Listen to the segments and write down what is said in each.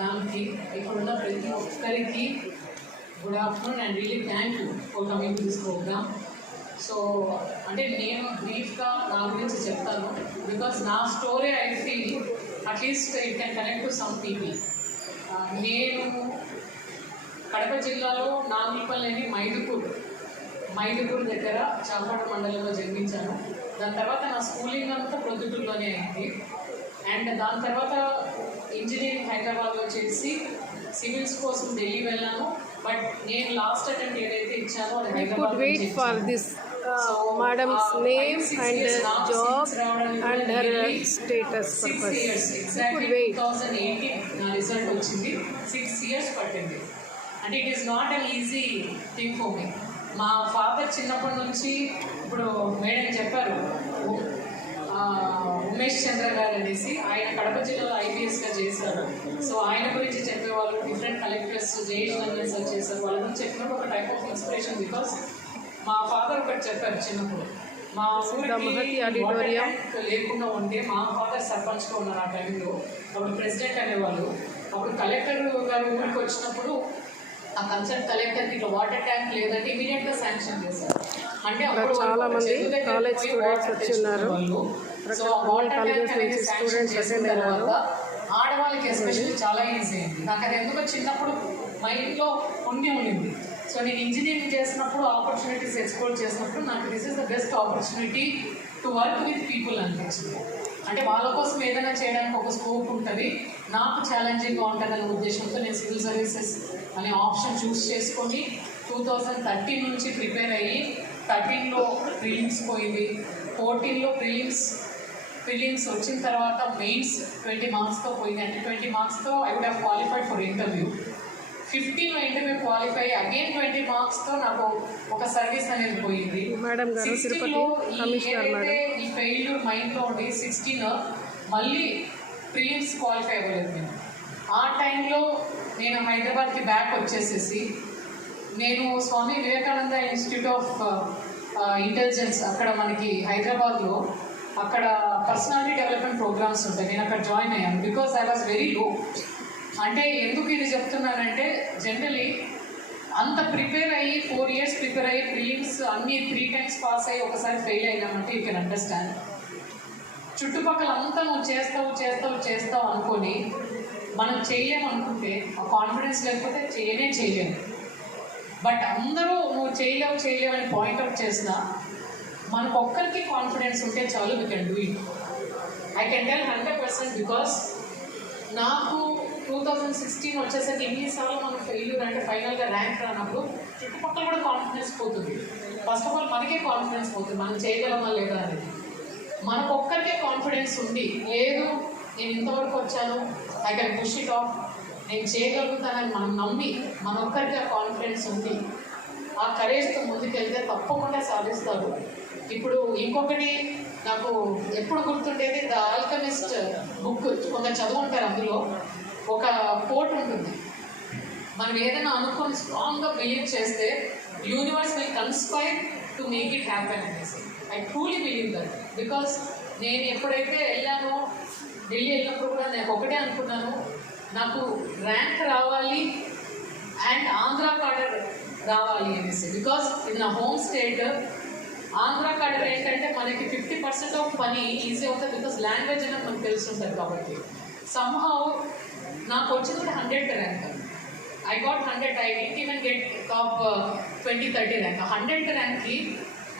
ఫ్యామిలీకి ఇక్కడున్న ప్రతి ఒక్కరికి good afternoon and really thank you for coming to this programme. So అంటే నేను బ్రీఫ్గా నా గురించి చెప్తాను బికాస్ నా story I feel at least it can connect to some people. నేను కడప జిల్లాలో నాగులపల్లి మైదుకూరు దగ్గర చాపాడు మండలంలో జన్మించాను. దాని తర్వాత నా స్కూలింగ్ అంతా ప్రొద్దుటూరులోనే అయింది. అండ్ దాని తర్వాత ఇంజనీరింగ్ హైదరాబాద్లో చేసి సివిల్స్ కోసం ఢిల్లీ వెళ్ళాను. బట్ నేను లాస్ట్ అటెంప్ట్ ఏదైతే ఇచ్చానో అది Hyderabad. Madam's name and job and her status purpose. Exactly 2018 నా రిజల్ట్ వచ్చింది. 6 years పట్టింది. అంటే it is not an easy thing for me. మా ఫాదర్ చిన్నప్పటి నుంచి ఇప్పుడు మేడం చెప్పారు ఉమేష్ చంద్ర గారు అనేసి, ఆయన కడప జిల్లాలో ఐపీఎస్గా చేశారు. సో ఆయన గురించి చెప్పేవాళ్ళు, డిఫరెంట్ కలెక్టర్స్ జేఈసీ చేశారు. వాళ్ళ గురించి చెప్పినప్పుడు ఒక టైప్ ఆఫ్ ఇన్స్పిరేషన్. బికాస్ మా ఫాదర్ ఒకటి చెప్పారు చిన్నప్పుడు, మా ఊరికి వాటర్ ట్యాంక్ లేకుండా ఉంటే మా ఫాదర్ సర్పంచ్గా ఉన్నారు ఆ టైంలో, అప్పుడు ప్రెసిడెంట్ అనేవాళ్ళు. అప్పుడు కలెక్టర్ గారు ఊరికి వచ్చినప్పుడు ఆ కన్సర్న్ కలెక్టర్కి ఇట్లా వాటర్ ట్యాంక్ లేదంటే ఇమీడియట్గా శాంక్షన్ చేశారు. అంటే అప్పుడు చాలా మంది కాలేజ్ స్టూడెంట్స్ వచ్చి ఉన్నారు. సో వాటర్ ట్యాంక్ అనేది శాంక్షన్ చేసిన తర్వాత ఆడవాళ్ళకి ఎస్పెషల్లీ చాలా ఈజీ అయింది. నాకు అది ఎందుకో చిన్నప్పుడు మైండ్లో ఉండింది. సో నేను ఇంజనీరింగ్ చేసినప్పుడు ఆపర్చునిటీస్ ఎక్స్ప్లోర్ చేసినప్పుడు నాకు this is the best opportunity to work with people అనిపించింది. అంటే వాళ్ళ కోసం ఏదైనా చేయడానికి ఒక స్కోప్ ఉంటుంది, నాకు ఛాలెంజింగ్గా ఉంటుందనే ఉద్దేశంతో నేను సివిల్ సర్వీసెస్ అనే ఆప్షన్ చూస్ చేసుకొని 2013 నుంచి ప్రిపేర్ అయ్యి 13లో ప్రిలిమ్స్ పోయింది, 14లో ప్రిలిమ్స్ వచ్చిన తర్వాత మెయిన్స్ 20 మార్క్స్తో పోయింది. అంటే 20 మార్క్స్తో I would have qualified for interview. 15లో ఇంటర్వ్యూ క్వాలిఫై అగైన్ 20 మార్క్స్తో నాకు ఒక సర్వీస్ అనేది పోయింది. 16లో ఏదైతే ఈ ఫెయిల్యూర్ మైండ్లో ఉండి 16 మళ్ళీ ప్రిలిమ్స్ క్వాలిఫై అవ్వలేదు నేను. ఆ టైంలో నేను హైదరాబాద్కి బ్యాక్ వచ్చేసేసి నేను Swami Vivekananda institute of intelligence అక్కడ మనకి హైదరాబాద్లో అక్కడ పర్సనాలిటీ డెవలప్మెంట్ ప్రోగ్రామ్స్ ఉంటాయి. నేను అక్కడ జాయిన్ అయ్యాను because I was very low. అంటే ఎందుకు ఇది చెప్తున్నానంటే జనరలీ అంత ప్రిపేర్ అయ్యి 4 years ప్రిపేర్ అయ్యి ప్రిలిమ్స్ అన్ని 3 times పాస్ అయ్యి ఒకసారి ఫెయిల్ అయినామంటే యూ కెన్ అండర్స్టాండ్. చుట్టుపక్కల అంతా నువ్వు చేస్తావు అనుకొని మనం చేయలేమనుకుంటే ఆ కాన్ఫిడెన్స్ లేకపోతే చేయలేము. బట్ అందరూ నువ్వు చేయలేవు అని పాయింట్అవుట్ చేసినా మనకు ఒక్కరికి కాన్ఫిడెన్స్ ఉంటే చాలు, we can do it. I can tell 100% because నాకు 2016 వచ్చేసరికి ఎన్నిసార్లు మనం ఫెయిల్యూర్ అంటే ఫైనల్గా ర్యాంక్ రానప్పుడు చుట్టుపక్కల కూడా కాన్ఫిడెన్స్ పోతుంది. ఫస్ట్ ఆఫ్ ఆల్ మనకే కాన్ఫిడెన్స్ పోతుంది, మనం చేయగలమా లేదా అనేది. మనకు ఒక్కరికే కాన్ఫిడెన్స్ ఉంది, లేదు నేను ఇంతవరకు వచ్చాను, I can push it of, నేను చేయగలుగుతానని మనం నమ్మి మన ఒక్కరికి ఆ కాన్ఫిడెన్స్ ఉంది, ఆ కరేజ్తో ముందుకెళ్తే తప్పకుండా సాధిస్తారు. ఇప్పుడు ఇంకొకటి నాకు ఎప్పుడు గుర్తుండేది ద ఆల్కమిస్ట్ బుక్, కొంత చదువుంటారు. అందులో ఒక కోట్ ఉంటుంది, మనం ఏదైనా అనుకుని స్ట్రాంగ్గా బిలీవ్ చేస్తే universe will conspire to make it happen అనేసి. I truly believe that. Because నేను ఎప్పుడైతే వెళ్ళానో ఢిల్లీ వెళ్ళినప్పుడు కూడా నేను ఒకటే అనుకున్నాను, నాకు ర్యాంక్ రావాలి అండ్ ఆంధ్ర కార్డర్ రావాలి అనేసి. బికాస్ ఇది నా హోమ్ స్టేట్. ఆంధ్ర కార్డర్ ఏంటంటే మనకి 50% ఆఫ్ పని ఈజీ అవుతుంది బికాస్ లాంగ్వేజ్ అనేది మనకు తెలిసి ఉంటుంది. కాబట్టి సమ్హౌ నాకు వచ్చింది కూడా 100th rank. I got 100. I don't even get top 20-30 rank. 100th ర్యాంక్కి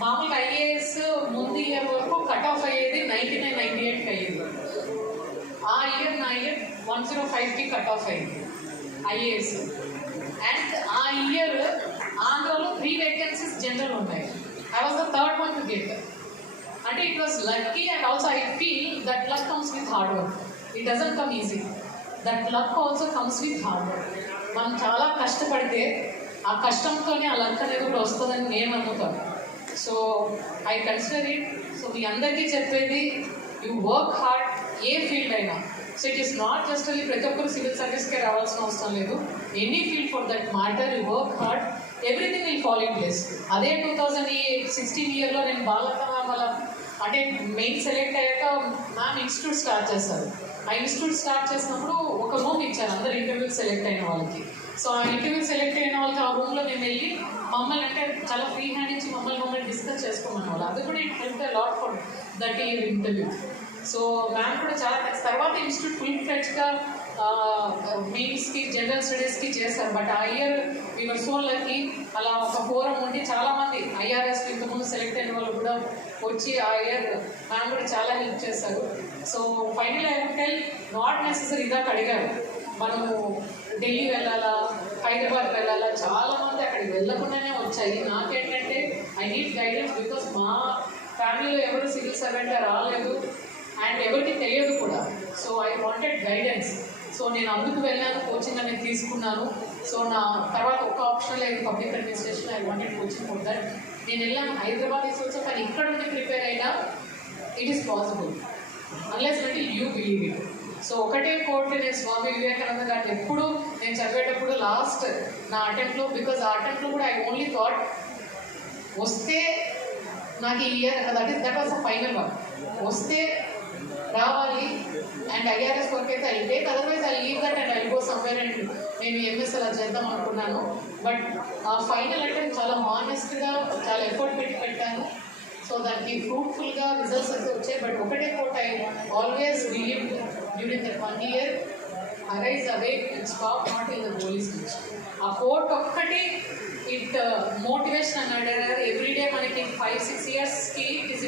మామూలుగా ఐఏఎస్ ముందు ఇయర్ వరకు కట్ ఆఫ్ అయ్యేది 99-98కి అయ్యేది. ఆ ఇయర్ నా ఇయర్ 105కి కట్ ఆఫ్ అయ్యింది ఐఏఎస్. అండ్ ఆ ఇయర్ ఆంధ్రలో 3 vacancies జనరల్ ఉన్నాయి. I was the third one to get. అంటే it was lucky and also I feel that luck comes with hard work. It doesn't come easy. That luck also comes with hard work. మనం చాలా కష్టపడితే ఆ కష్టంతోనే ఆ luck అనేది కూడా వస్తుందని నేను నమ్ముతాను. So I consider it. So మీ అందరికీ చెప్పేది, యూ వర్క్ హార్డ్ ఏ ఫీల్డ్ అయినా. So it is not just అది ప్రతి ఒక్కరు సివిల్ సర్వీస్కే రావాల్సిన అవసరం లేదు. Any field for that matter, you work hard, everything will fall in place. అదే 2016 ఇయర్లో నేను బాలకమల అంటే మెయిన్ సెలెక్ట్ అయ్యాక మ్యామ్ ఇన్స్టిట్యూట్ స్టార్ట్ చేస్తారు. ఆ ఇన్స్టిట్యూట్ స్టార్ట్ చేసినప్పుడు ఒక రూమ్ ఇచ్చారు అందరు ఇంటర్వ్యూ ఇంటర్వ్యూకి సెలెక్ట్ అయిన వాళ్ళకి. సో ఆ ఇంటర్వ్యూ సెలెక్ట్ అయిన వాళ్ళకి ఆ రూమ్లో మేము వెళ్ళి మమ్మల్ని అంటే చాలా ఫ్రీ హ్యాండ్ ఇచ్చి మమ్మల్ని డిస్కస్ చేసుకోమని వాళ్ళు. అది కూడా it help a lot for that year interview. So ma'am కూడా చాలా తర్వాత ఇన్స్టిట్యూట్ ఫుల్ ఫ్లెడ్జ్గా మెయిన్స్కి జనరల్ స్టడీస్కి చేశారు. బట్ ఆ ఇయర్ వీఆర్ సో లక్కీ, అలా ఒక ఫోరం ఉండి చాలామంది ఐఆర్ఎస్ ఇంతకుముందు సెలెక్ట్ అయిన వాళ్ళు కూడా వచ్చి ఆ ఇయర్ మ్యామ్ కూడా చాలా హెల్ప్ చేశారు. So final I tell not necessary ఇదాక అడిగారు మనము ఢిల్లీ వెళ్ళాలా, హైదరాబాద్ వెళ్ళాలా, చాలామంది అక్కడికి వెళ్ళకుండానే వచ్చాయి. నాకేంటంటే ఐ నీడ్ గైడెన్స్, బికాస్ మా ఫ్యామిలీలో ఎవరు సివిల్ సర్వెంట్ రాలేదు అండ్ ఎవరికి తెలియదు కూడా. So I wanted guidance. So నేను అందుకు వెళ్ళాను, కోచింగ్ అనేది తీసుకున్నాను. సో నా తర్వాత ఒక ఆప్షన్ లేదు public administration, I wanted coaching for that. నేను వెళ్ళాను హైదరాబాద్ తీసుకొచ్చా, కానీ ఇక్కడ నుండి ప్రిపేర్ అయినా ఇట్ ఈస్ పాసిబుల్ అన్లెస్ అంటే యూ బిలీవ్ ఇట్. సో ఒకటే కోర్టు నేను స్వామి వివేకానంద గారిని ఎప్పుడు నేను చదివేటప్పుడు లాస్ట్ నా అటెంప్ట్లో, బికాజ్ ఆ అటెంప్ట్లో కూడా ఐ ఓన్లీ థాట్ వస్తే నాకు ఈ year that was the final one, వస్తే రావాలి అండ్ ఐఆర్ఎస్ వర్క్ అయితే I take, otherwise I leave that and I go somewhere and నేను ఎంఎస్ అలా చేద్దాం అనుకున్నాను. బట్ ఆ ఫైనల్ అటెంప్ట్ చాలా హానెస్ట్గా చాలా ఎఫర్ట్ పెట్టాను. సో దానికి ఫ్రూట్ఫుల్గా రిజల్ట్స్ అయితే వచ్చాయి. బట్ ఒకటే quote I always believe during that 1 year, arise awake and stop not in the police నుంచి. ఆ కోట్ ఒక్కటి ఇట్ మోటివేషన్ అన్నాడు. ఎవ్రీడే మనకి 5-6 yearsకి ఇట్ ఈస్